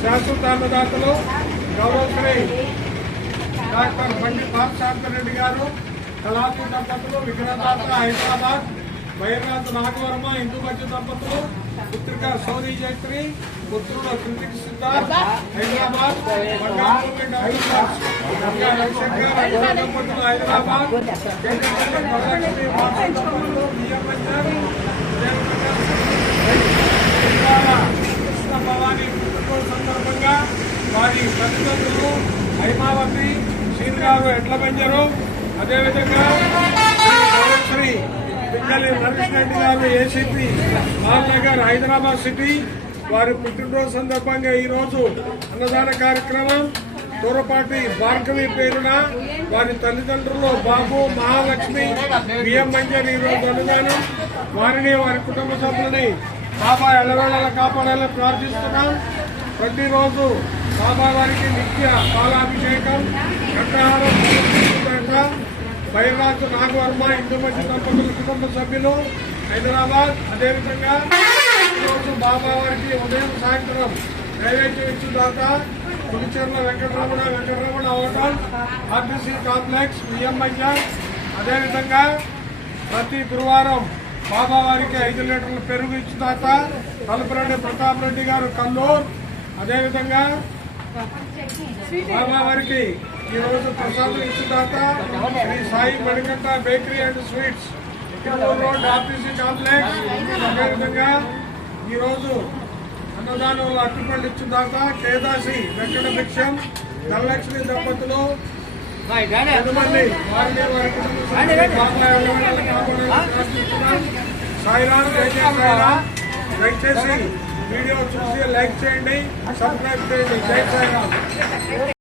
శాశ్వత అన్నదాతలు గౌరవశ్రీ డాక్టర్ బండి పార్థసారథి గారు, కళాపు దంపతులు విగ్రహదాత హైదరాబాద్, వైరాజ్ నాగవర్మ ఇందుమధ్య దంపతులు, పుత్రిక సౌరీ జైత్రి, పుత్రుడు కృతిక్ సిద్ధార్థ్ హైదరాబాద్, రవిశంకర్ దంపతులు హైదరాబాద్, కృష్ణ భవానీ పుట్టినరోజు సందర్భంగా వారి తల్లిదండ్రులు హైమావతి శ్రీగారు ఎడ్ల బంజరు, అదేవిధంగా శ్రీ పిక్కలి నరేష్ రెడ్డి గారు ఏసీపీ లాల్నగర్ హైదరాబాద్ సిటీ వారి పుట్టినరోజు సందర్భంగా ఈరోజు అన్నదాన కార్యక్రమం దూరపాటి భార్గవి పేరున వారి తల్లిదండ్రులు బాబు మహాలక్ష్మి బియ్యం మంజరి ఈరోజు అన్నదానం. వారిని వారి కుటుంబ సభ్యులని బాబా ఎల్లవేళలా కాపాడాలని ప్రార్థిస్తున్నాం. ప్రతిరోజు బాబా వారికి నిత్య పాలాభిషేకం, కట్టాహారం వైరాజ్ నాగవర్మ ఇందుమధ్య దంపతుల కుటుంబ సభ్యులు హైదరాబాద్. అదేవిధంగా ఈరోజు బాబా వారికి ఉదయం సాయంత్రం నైవేద్యం ఇచ్చుదాత Pulicherla Venkataramana hotel, RTC complex, Biyyambazar. అదేవిధంగా ప్రతి గురువారం బాబా వారికి 5 లీటర్ల పెరుగు ఇచ్చుదాత తలుపురెడ్డి ప్రతాప్ రెడ్డి గారు కల్లూరు. అదేవిధంగా బాబా వారికి ఈరోజు ప్రసాదం ఇచ్చుదాత Shri Sai Manikanta bakery and sweets, road, RTC complex. అదేవిధంగా ఈరోజు అన్నదానంలో అట్టుపళ్ళు ఇచ్చుదాత కేదాసి వెంకట భిక్షం ధనలక్ష్మి దంపతులు వారిని వారి కుటుంబ సాయిరామ్. దయచేసి వీడియో చూసి లైక్ చేయండి, సబ్స్క్రైబ్ చేయండి. జై సాయిరామ్.